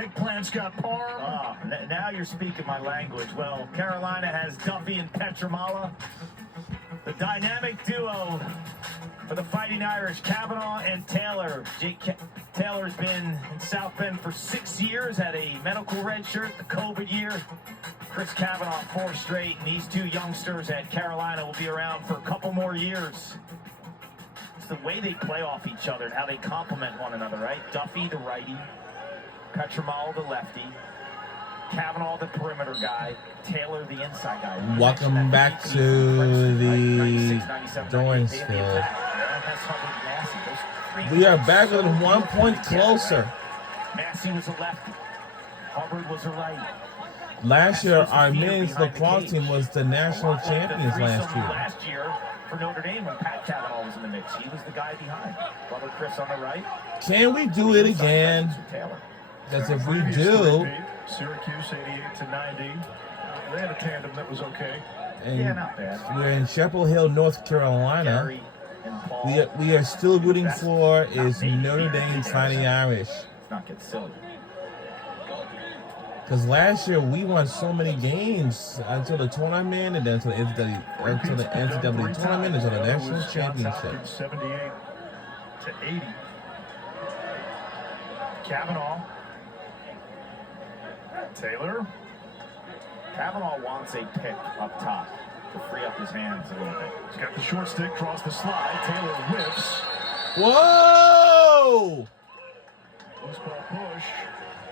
Eggplant's got parm. Now you're speaking my language. Well, Carolina has Duffy and Petramala, the dynamic duo for the Fighting Irish, Kavanaugh and Taylor. Taylor's been in South Bend for 6 years, had a medical red shirt the COVID year. Chris Kavanaugh 4 straight, and these two youngsters at Carolina will be around for a couple more years. It's the way they play off each other and how they complement one another, right? Duffy, the righty, Petramala, the lefty, Kavanaugh, the perimeter guy, Taylor, the inside guy. Welcome back to the Joins Field. We are back with 1 point closer. Massey was a lefty. Hubbard was a righty. Last year, our men's lacrosse team was the national champions last year. Last year for Notre Dame when Pat Kavanaugh was in the mix. He was the guy behind. Brother Chris on the right. Can we do it again? Because if we do, Syracuse 88-90. They had a tandem that was okay. and not bad. we're in Chapel Hill, North Carolina. Gary and Paul. We are still rooting for is Notre Dame Fighting Irish. Let's not get silly. Because last year we won so many games until the tournament, and then until the NCAA tournament, until the national championship. 78-80. Kavanaugh. Taylor. Kavanaugh wants a pick up top to free up his hands a little bit. He's got the short stick, draws the slide. Taylor whiffs. Whoa! Loose ball push.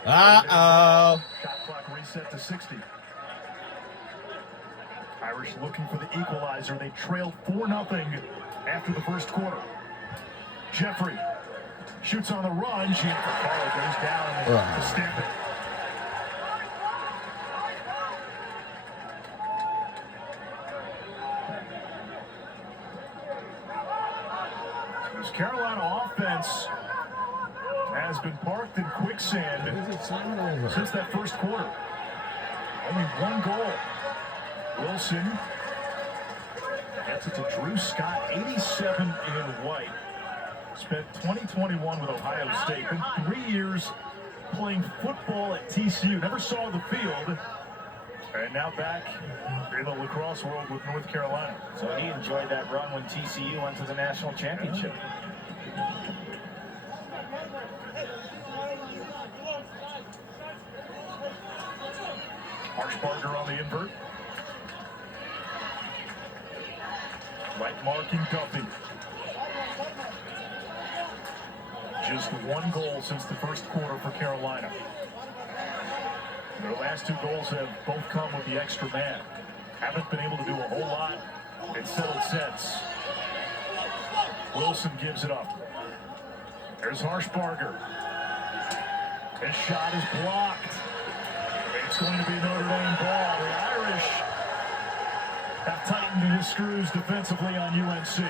Uh-oh. Shot clock reset to 60. Irish looking for the equalizer. They trailed 4-0 after the first quarter. Jeffrey shoots on the run. Giancarlo goes down to stamp it. This Carolina offense has been parked in quicksand since that first quarter. Only one goal. Wilson gets it to Drew Scott, 87 in white. Spent 2021 with Ohio State. Been 3 years playing football at TCU. Never saw the field. And now back in the lacrosse world with North Carolina. So he enjoyed that run when TCU went to the national championship. Harshbarger on the invert. Right marking Duffy. Just one goal since the first quarter for Carolina. Their last 2 goals have both come with the extra man. Haven't been able to do a whole lot in settled sets. Wilson gives it up. There's Harshbarger. His shot is blocked. It's going to be Notre Dame ball. The Irish have tightened his screws defensively on UNC.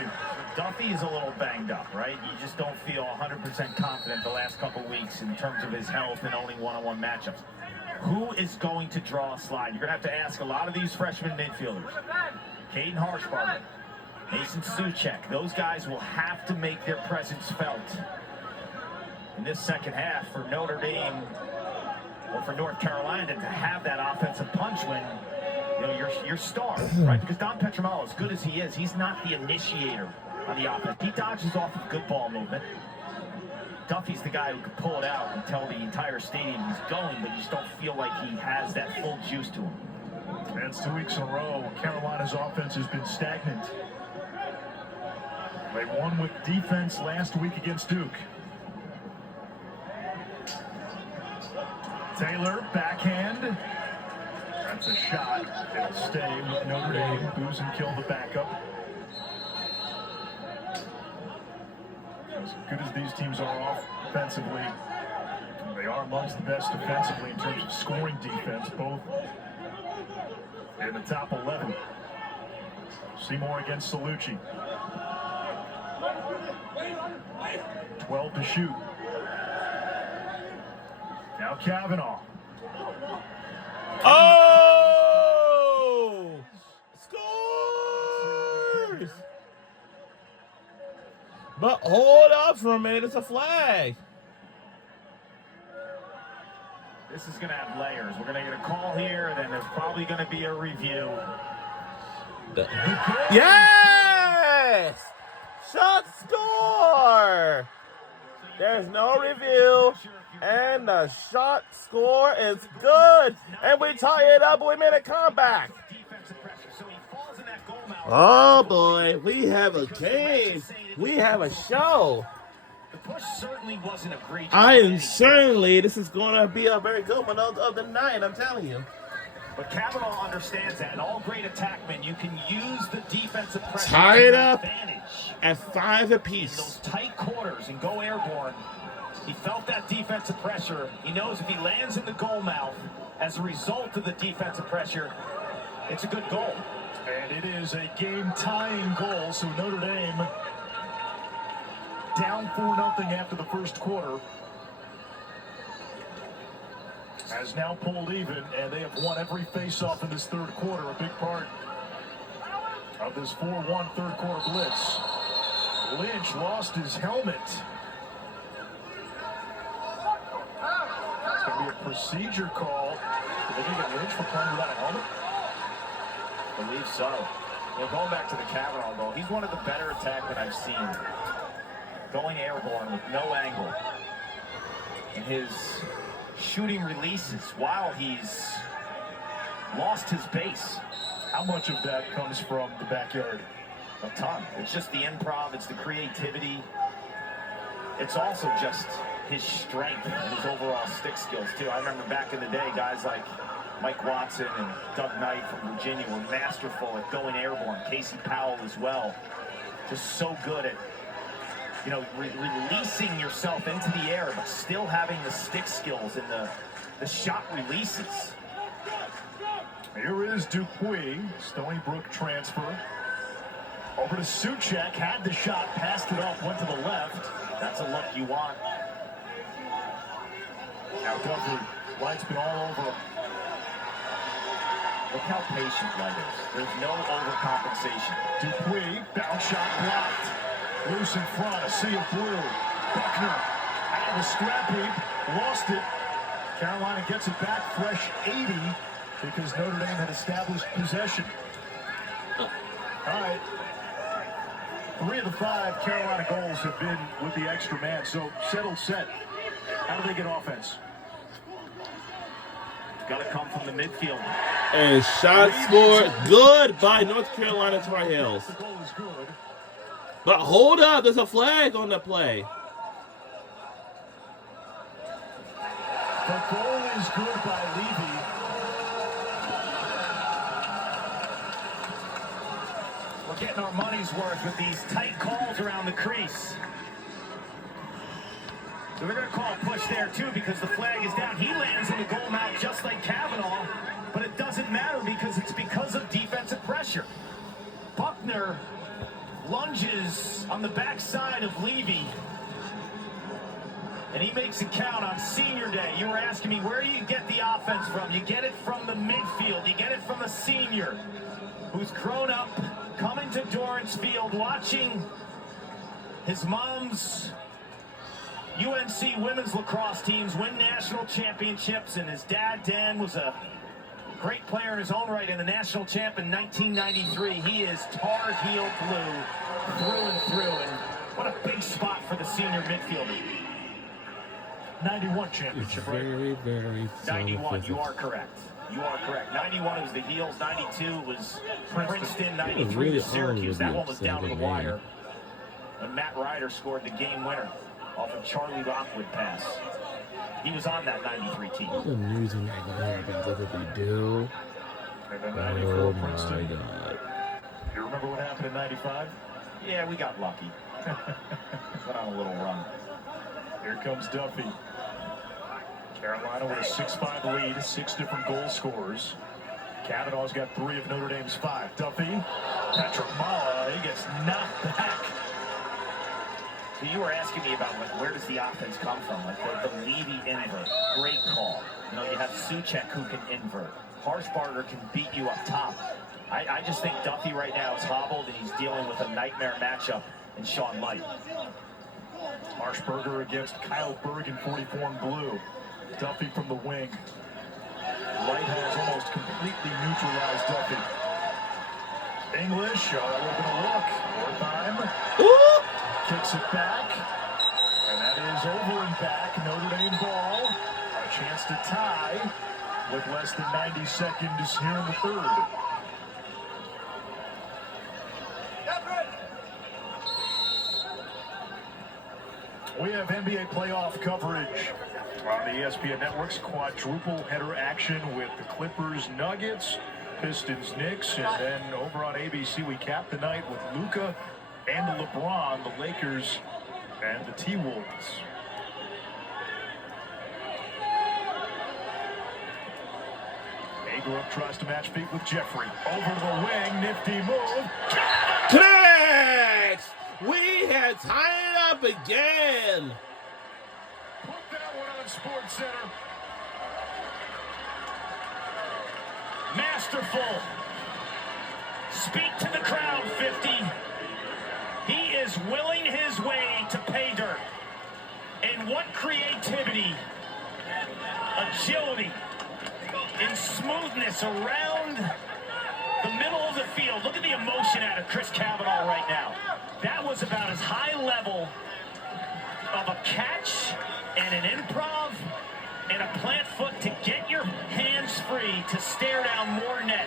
Duffy is a little banged up, right? You just don't feel 100% confident the last couple weeks in terms of his health and owning one-on-one matchups. Who is going to draw a slide? You're going to have to ask a lot of these freshman midfielders. Caden Harshbarger, Mason Suchek. Those guys will have to make their presence felt in this second half for Notre Dame or for North Carolina to have that offensive punch when your star, right? Because Don Petramala, as good as he is, he's not the initiator on the offense. He dodges off of good ball movement. Duffy's the guy who can pull it out and tell the entire stadium he's going, but you just don't feel like he has that full juice to him. That's 2 weeks in a row. Carolina's offense has been stagnant. They won with defense last week against Duke. Taylor, backhand. That's a shot. It'll stay with Notre Dame. Busenkill the backup. As good as these teams are offensively, they are amongst the best defensively in terms of scoring defense, both in the top 11. Seymour against Salucci. 12 to shoot. Now Kavanaugh. Oh! Scores! But hold up for a minute, it's a flag. This is going to have layers. We're going to get a call here, and then there's probably going to be a review. Yes! Shot score! There's no review, and the shot score is good. And we tie it up, we made a comeback. Oh boy, we have a game. We have a show. The push certainly wasn't a great. Certainly, this is going to be a very good one of the night, I'm telling you. But Kavanaugh understands that. And all great attackmen, you can use the defensive pressure Tie it to up advantage. at 5 apiece. Those tight quarters and go airborne. He felt that defensive pressure. He knows if he lands in the goal mouth as a result of the defensive pressure, it's a good goal. And it is a game-tying goal, so Notre Dame down 4-0 after the first quarter has now pulled even, and they have won every face-off in this third quarter, a big part of this 4-1 third quarter blitz. Lynch lost his helmet. It's going to be a procedure call. Did they get Lynch for playing without a helmet? I believe so. Going back to the Kavanaugh goal, he's one of the better attackmen I've seen. Going airborne with no angle. And his shooting releases while he's lost his base. How much of that comes from the backyard? A ton. It's just the improv, it's the creativity. It's also just his strength and his overall stick skills, too. I remember back in the day, guys like Mike Watson and Doug Knight from Virginia were masterful at going airborne. Casey Powell as well. Just so good at, releasing yourself into the air, but still having the stick skills and the shot releases. Here is Dupuis, Stony Brook transfer. Over to Suchek, had the shot, passed it off, went to the left. That's a look you want. Now Duffy, light's been all over him. Look how patient Light is. There's no overcompensation. Dupuis, bounce shot blocked. Loose in front, a sea of blue. Buckner out of the scrap heap, lost it. Carolina gets it back, fresh 80, because Notre Dame had established possession. All right. 3 of the 5 Carolina goals have been with the extra man, so settled set. How do they get offense? Got to come from the midfield. And shot scored good by North Carolina Tar Heels. The goal is good. But hold up, there's a flag on the play. The goal is good by Levy. We're getting our money's worth with these tight calls around the crease. So they're going to call a push there, too, because the flag is down. He lands in the goal mouth just like Kavanaugh, but it doesn't matter because it's because of defensive pressure. Buckner lunges on the backside of Levy, and he makes a count on senior day. You were asking me, where do you get the offense from? You get it from the midfield. You get it from a senior who's grown up, coming to Dorrance Field, watching his mom's UNC women's lacrosse teams win national championships, and his dad, Dan, was a great player in his own right and a national champ in 1993. He is Tar Heel blue through and through, and what a big spot for the senior midfielder. 91 championship, right? Very, very 91, you are correct. You are correct. 91 was the Heels, 92 was Princeton, 93 really was Syracuse. That one was down to the upsetting, wire. And Matt Ryder scored the game winner off a Charlie Lockwood pass. He was on that 93 team. The news in that happens, that's what they do. And then 94 Oh my Princeton. God. You remember what happened in 95? Yeah, we got lucky. Went on a little run. Here comes Duffy. Carolina with a 6-5 lead, 6 different goal scorers. Kavanaugh's got 3 of Notre Dame's 5. Duffy, Patrick Mala, he gets knocked back. So you were asking me about where does the offense come from? Like the Levy invert, great call. You have Suchek who can invert. Harshbarger can beat you up top. I just think Duffy right now is hobbled and he's dealing with a nightmare matchup in Sean Light. Harshbarger against Kyle Berg in 44 and blue. Duffy from the wing. Light has almost completely neutralized Duffy. English, that would have been a look. More time. Ooh. Kicks it back. And that is over and back. Notre Dame ball. A chance to tie with less than 90 seconds here in the third. We have NBA playoff coverage on the ESPN Network's quadruple header action with the Clippers, Nuggets, Pistons, Knicks, and then over on ABC we cap the night with Luka and LeBron, the Lakers, and the T-Wolves. Agerup tries to match feet with Jeffrey. Over the wing, nifty move. Connects! We have tied it up again. Put that one on Sports Center. Masterful. Speak to the crowd, 50. He is willing his way to pay dirt. And what creativity, agility, and smoothness around the middle of the field. Look at the emotion out of Chris Cavanaugh right now. That was about as high level of a catch and an improv and a plant foot to get your hands free to stare down more net.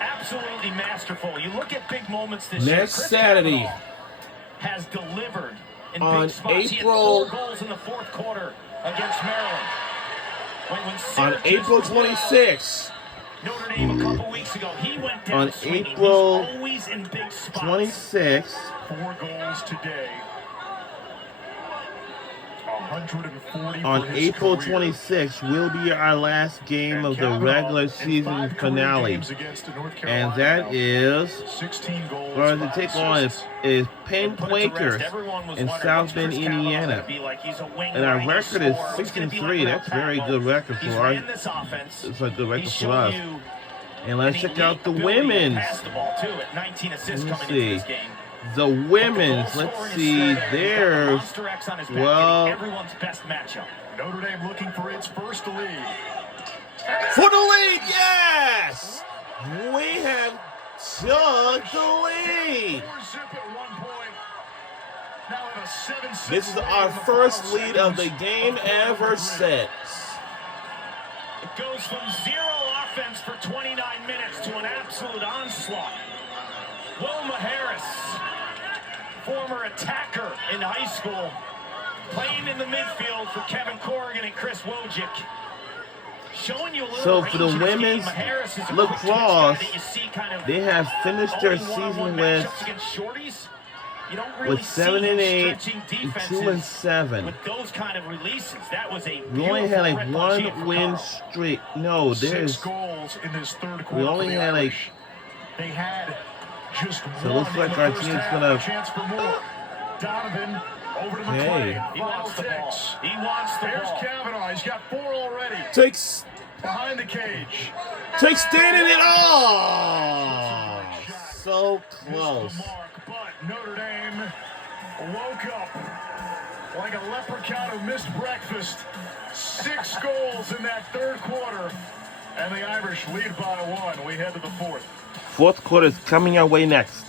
Absolutely masterful. You look at big moments this year. Next Chris Saturday Cavanaugh has delivered in on big spots. He had April 4 goals in the fourth quarter against Maryland. When on Syracuse April was down 26th. Notre Dame a couple weeks ago, he went down On swinging. April He's always in big spots. 26th. 4 goals today. 140 On for his April career. 26th will be our last game And of the Cavanaugh regular in season 5 career finale. games against North And Carolina that now. is 16 goals. going to 5 take on assists. is Penn Put it to rest. Quakers Everyone was in wondering, South what's Bend, Chris Cavanaugh Indiana. gonna be like? He's a wing And our right, record he'll is score. What's 6-3. gonna be like That's without very Pat? good record He's for our. ran this offense. It's a good record He's for shown us. you And let's an check out the elite ability to women's. pass the ball too at 19 assists Let me coming into see. this game. The women's. Let's see. There's. Well, Everyone's best matchup. Notre Dame looking for its first lead. for the lead, yes! We have took the lead. 4-zip at one point. Now at a 7-6 This is lead our in the first final lead of the seconds game of ever quarter since. It goes from 0 offense for 29 minutes to an absolute onslaught. Wilma Harris, former attacker in high school, playing in the midfield for Kevin Corrigan and Chris Wojcik. Showing you a little So range for the in this game. women's Harris is a lacrosse, quick twitch guy that you see kind of they have finished their owning one-on-one season matchups with against shorties. You don't really with 7-8 see him and stretching 2-7. with those kind of releases. That was a We only had like beautiful red punch in one for win Carl. streak. No, 6 there's. goals in this third We quarter. only for the had like. Irish. They had just So it one looks in like the our first team's half. gonna- A chance for more. Donovan over to Hey. McClain. He wants the ball. Ticks. He wants the There's ball. Cavanaugh. He's got 4 already. Takes Behind the cage. standing it all. So Missed close. the mark, but Notre Dame woke up like a leprechaun who missed breakfast. 6 goals in that third quarter, and the Irish lead by 1. We head to the fourth. Fourth quarter is coming our way next.